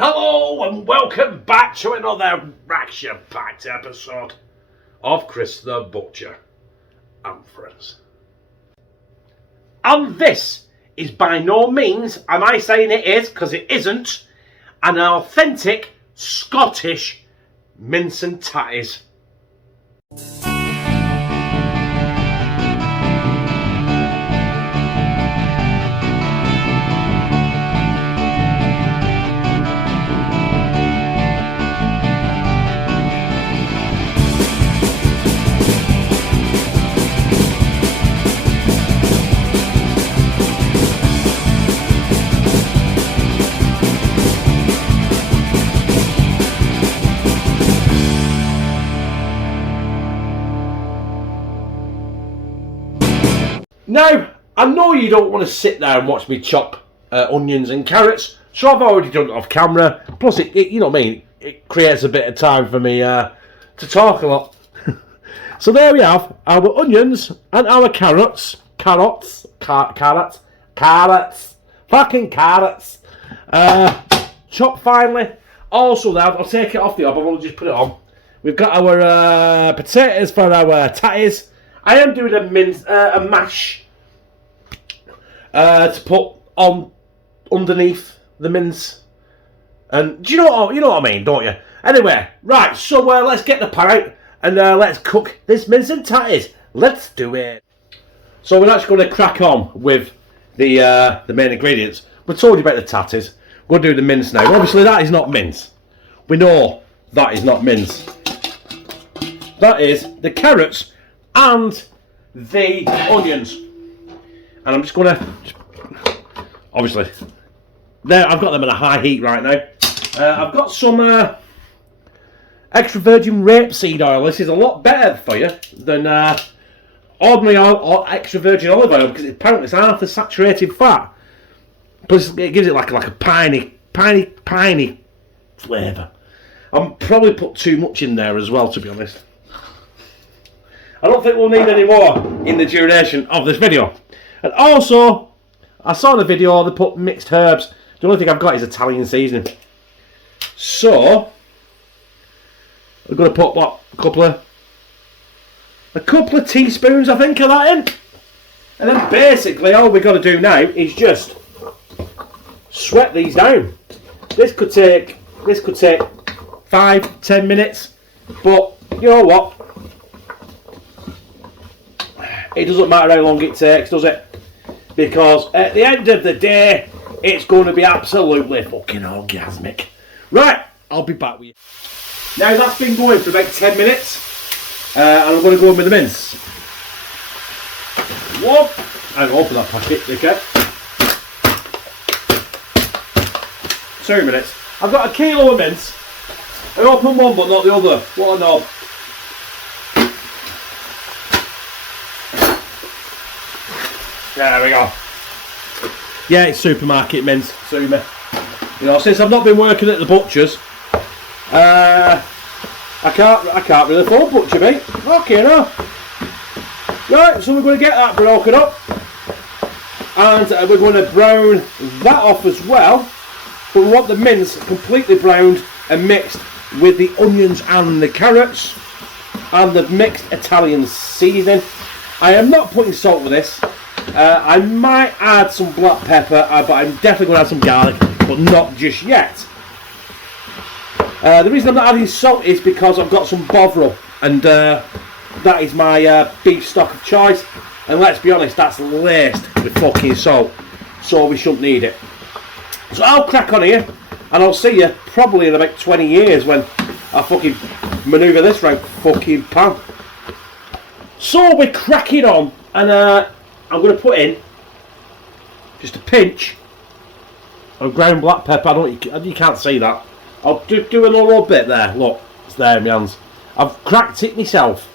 Hello and welcome back to another action-packed episode of Chris the Butcher and Friends. And this is by no means, am I saying it is, because it isn't, an authentic Scottish Mince and Tatties. Now, I know you don't want to sit there and watch me chop onions and carrots, so I've already done it off camera. Plus, it you know what I mean, it creates a bit of time for me to talk a lot. So there we have our onions and our carrots. Carrots. Fucking carrots. Chopped finely. Also, there, I'll take it off the hob, I'll just put it on. We've got our potatoes for our tatties. I am doing a mash to put on underneath the mince, and do you know what I mean, don't you? Anyway, right. So let's get the pan out and let's cook this mince and tatties. Let's do it. So we're actually going to crack on with the main ingredients. We told you about the tatties. We're going to do the mince now. Obviously, that is not mince. We know that is not mince. That is the carrots and the onions, and I'm just gonna obviously there I've got them at a high heat right now. I've got some extra virgin rapeseed oil. This is a lot better for you than ordinary oil or extra virgin olive oil, because apparently it's half the saturated fat, plus it gives it like a piney flavour. I'm probably put too much in there as well, to be honest. I don't think we'll need any more in the duration of this video. And also, I saw in the video they put mixed herbs. The only thing I've got is Italian seasoning. So, we're going to put what, a couple of teaspoons, I think, of that in. And then basically all we've got to do now is just sweat these down. This could take 5-10 minutes, but you know what? It doesn't matter how long it takes, does it? Because at the end of the day, it's going to be absolutely fucking orgasmic. Right, I'll be back with you. Now that's been going for about 10 minutes. And I'm going to go in with the mince. One. And open that packet, okay? 2 minutes. I've got a kilo of mince. I open one but not the other. What a knob. There we go. Yeah, it's supermarket mince. Sue me. You know, since I've not been working at the butcher's, I can't really afford butcher meat. Okay, now. Right, so we're going to get that broken up, and we're going to brown that off as well. But we want the mince completely browned and mixed with the onions and the carrots and the mixed Italian seasoning. I am not putting salt with this. I might add some black pepper, but I'm definitely going to add some garlic, but not just yet. The reason I'm not adding salt is because I've got some Bovril, and that is my beef stock of choice, and let's be honest, that's laced with fucking salt, so we shouldn't need it. So I'll crack on here, and I'll see you probably in about 20 years when I fucking manoeuvre this round fucking pan. So we're cracking on, and I'm going to put in just a pinch of ground black pepper. You can't see that. I'll do a little bit there. Look, it's there in my hands. I've cracked it myself.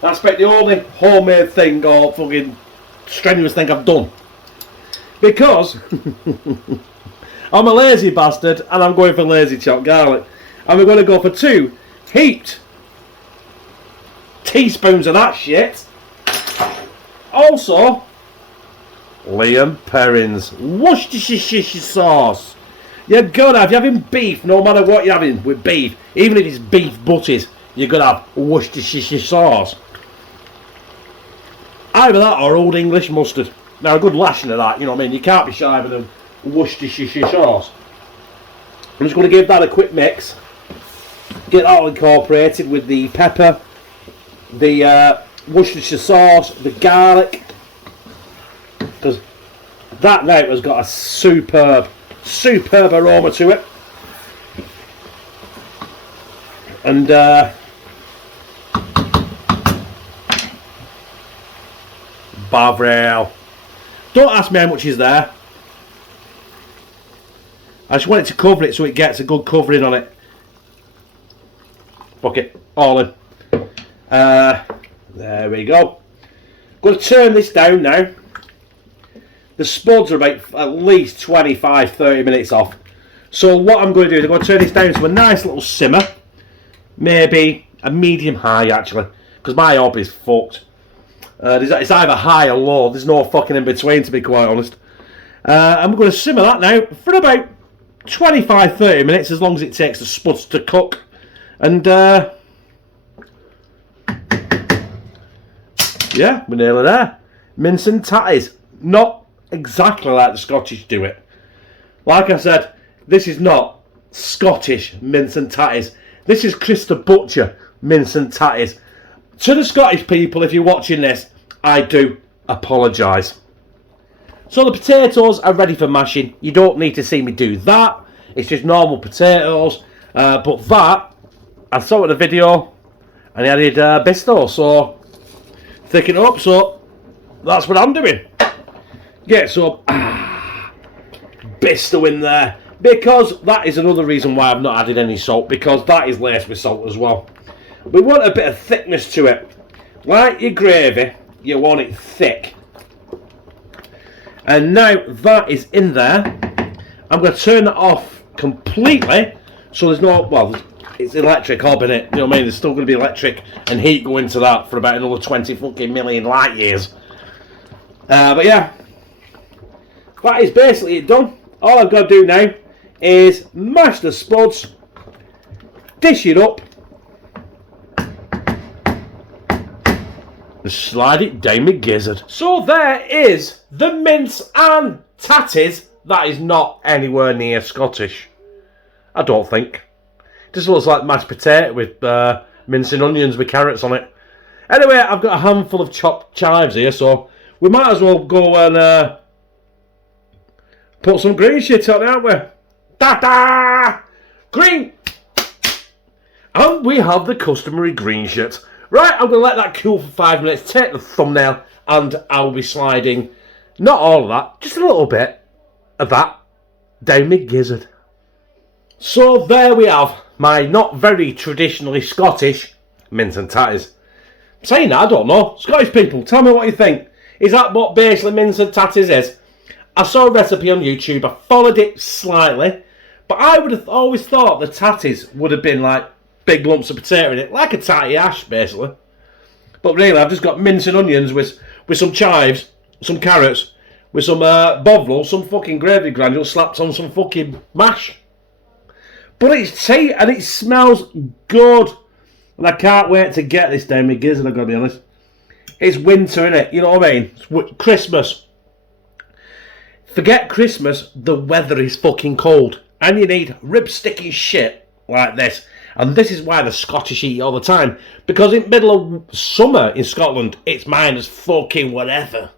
That's about the only homemade thing or fucking strenuous thing I've done. Because I'm a lazy bastard and I'm going for lazy chopped garlic. And we're going to go for 2 heaped teaspoons of that shit. Also, Liam Perrin's Worcestershire sauce. You're gonna have, you're having beef, no matter what you're having with beef, even if it's beef butties, you're gonna have Worcestershire sauce. Either that or Old English mustard. Now a good lashing of that, you know what I mean? You can't be shy with the Worcestershire sauce. I'm just going to give that a quick mix. Get that all incorporated with the pepper, the Worcestershire sauce, the garlic. Because that now has got a superb aroma to it. And Bavril. Don't ask me how much is there. I just want it to cover it so it gets a good covering on it. Fuck it, all in. There we go. Going to turn this down now. The spuds are about at least 25-30 minutes off. So what I'm going to do is I'm going to turn this down to a nice little simmer. Maybe a medium high actually. Because my hob is fucked. It's either high or low. There's no fucking in between, to be quite honest. I'm going to simmer that now for about 25-30 minutes, as long as it takes the spuds to cook. And yeah, we're nearly there. Mince and Tatties. Not exactly like the Scottish do it. Like I said, this is not Scottish Mince and Tatties. This is Chris the Butcher Mince and Tatties. To the Scottish people, if you're watching this, I do apologise. So the potatoes are ready for mashing. You don't need to see me do that. It's just normal potatoes. But that, I saw it in the video, and he added bisto, so thicken it up. So that's what I'm doing. Get some bisto in there, because that is another reason why I've not added any salt, because that is laced with salt as well. We want a bit of thickness to it. Like your gravy, you want it thick. And now that is in there, I'm going to turn it off completely. So there's no, well, it's electric hob in it. You know what I mean? There's still going to be electric and heat going to that for about another 20 fucking million light years. But yeah, that is basically it done. All I've got to do now is mash the spuds, dish it up, and slide it down my gizzard. So there is the Mince and Tatties. That is not anywhere near Scottish, I don't think. It just looks like mashed potato with mincing onions with carrots on it. Anyway, I've got a handful of chopped chives here, so we might as well go and put some green shit on, aren't we? Ta-da! Green! And we have the customary green shit. Right, I'm going to let that cool for 5 minutes, take the thumbnail, and I'll be sliding, not all of that, just a little bit of that down my gizzard. So there we have my not very traditionally Scottish Mince and Tatties. I'm saying that, I don't know. Scottish people, tell me what you think. Is that what basically Mince and Tatties is? I saw a recipe on YouTube, I followed it slightly, but I would have always thought the tatties would have been like big lumps of potato in it, like a tatty ash basically. But really, I've just got mince and onions with some chives, some carrots, with some bovril, some fucking gravy granules slapped on some fucking mash. But it's tea and it smells good. And I can't wait to get this down my gizzard, I've got to be honest. It's winter, innit? You know what I mean? It's Christmas. Forget Christmas, the weather is fucking cold. And you need rib sticky shit like this. And this is why the Scottish eat all the time. Because in the middle of summer in Scotland, it's minus fucking whatever.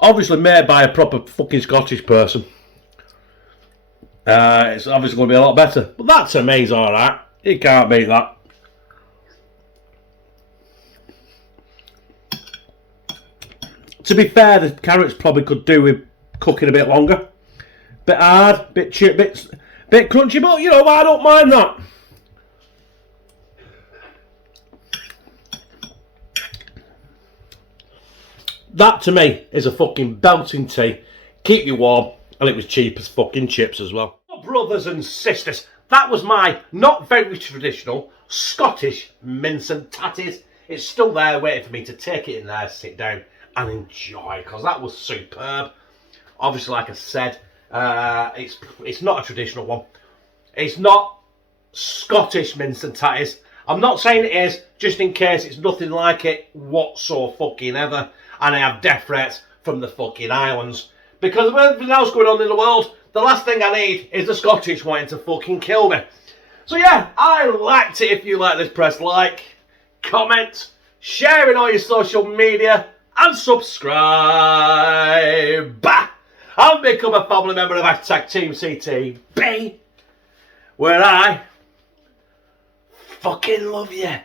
Obviously made by a proper fucking Scottish person. It's obviously going to be a lot better. But that to me is alright. You can't beat that. To be fair, the carrots probably could do with cooking a bit longer. Bit hard, bit crunchy, but you know, I don't mind that. That to me is a fucking belting tea. Keep you warm, and it was cheap as fucking chips as well. Brothers and sisters, that was my not very traditional, Scottish Mince and Tatties. It's still there waiting for me to take it in there, sit down and enjoy, because that was superb. Obviously, like I said, it's not a traditional one. It's not Scottish Mince and Tatties. I'm not saying it is, just in case it's nothing like it whatsoever. And I have death threats from the fucking islands. Because of everything else going on in the world, the last thing I need is the Scottish wanting to fucking kill me. So yeah, I liked it. If you like this, press like, comment, share in all your social media, and subscribe. And become a family member of #TeamCTB, where I fucking love you.